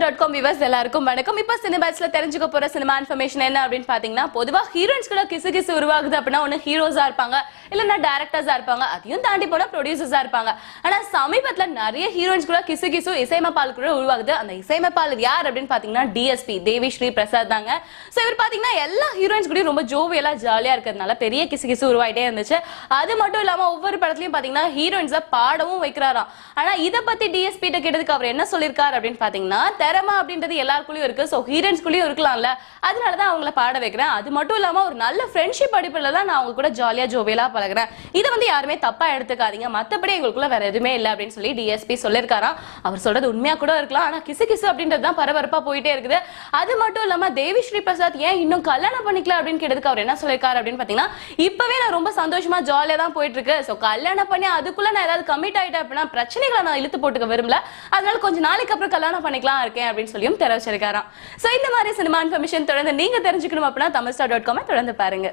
tamilstar.com viewers எல்லாருக்கும் வணக்கம். இப்ப சினிமாஸ்ல தெரிஞ்சுக்க போற சினிமா இன்ஃபர்மேஷன் என்ன அப்படினு பாத்தீங்கன்னா, பொதுவா ஹீரோயின்ஸ் கூட கிசு உருவாகுது அப்படினா ஒன்னு ஹீரோஸா இருப்பாங்க, இல்லனா டைரக்டர்ஸா இருப்பாங்க, அதையும் தாண்டி போனா ப்ரொடியூசர்ஸா இருப்பாங்க. ஆனா சமீபத்துல நிறைய ஹீரோயின்ஸ் கூட கிசு இசையமைப்பாளர் கூட உருவாகுது. அந்த இசையமைப்பாளர் யார் அப்படினு பாத்தீங்கன்னா டிஎஸ்பி தேவி ஸ்ரீ பிரசாத் தாங்க. சோ இவர் பாத்தீங்கன்னா எல்லா ஹீரோயின்ஸ் கூட ரொம்ப ஜோவியலா ஜாலியா இருக்கிறதுனால பெரிய கிசு உருவாயிட்டே இருந்துச்சு. அது மட்டும் இல்லாம ஒவ்வொரு படத்துலயும் பாத்தீங்கன்னா ஹீரோயின்ஸா பாடவும் வைக்கிறாராம். ஆனா இத பத்தி டிஎஸ்பி கிட்ட கேட்டதுக்கு அவர் என்ன சொல்லிருக்காரு அப்படின்னு பாத்தீங்கன்னா, திறமை அப்படின்றது எல்லாருக்குள்ளயும் இருக்கு, சோ ஹீரோயின்ஸ்குள்ளயும் இருக்கலாம்ல, அதனாலதான் அவங்கள பாட வைக்கிறேன். அது மட்டும் இல்லாம ஒரு நல்ல ஃப்ரெண்ட்ஷிப் அடிப்படையில தான் நான் அவங்க கூட ஜாலியா ஜோவியலா பழகுறேன். இதை வந்து யாருமே தப்பா எடுத்துக்காதீங்க, மத்தபடி எங்களுக்குள்ள வேற எதுவுமே இல்லை அப்படின்னு சொல்லி டிஎஸ்பி சொல்லிருக்காராம். அவர் சொல்றது உண்மையா கூட இருக்கலாம், ஆனா கிசு அப்படின்றது தான் பரபரப்பா போயிட்டே இருக்குது. அது மட்டும் இல்லாம தேவி ஸ்ரீ பிரசாத் ஏன் இன்னும் கல்யாணம் பண்ணிக்கல அப்படின்னு கேட்டதுக்கு அவர் என்ன சொல்லிருக்காரு அப்படின்னு பாத்தீங்கன்னா, இப்பவே நான் ரொம்ப சந்தோஷமா ஜாலியா தான் போயிட்டு இருக்கு, சோ கல்யாணம் பண்ணி அதுக்குள்ள நான் ஏதாவது கமிட் ஆயிட்டேன் அப்படின்னா பிரச்சனைகளை நான் இழுத்து போட்டுக்க விரும்பல, அதனால கொஞ்ச நாளைக்கு அப்புறம் கல்யாணம் பண்ணிக்கலாம் இருக்கேன் அப்படின்னு சொல்லியும் தெரிவிச்சிருக்காராம். சோ இந்த மாதிரி சினிமா இன்ஃபர்மேஷன் தொடர்ந்து நீங்க தெரிஞ்சுக்கணும் அப்படின்னா tamilstar.com தொடர்ந்து பாருங்க.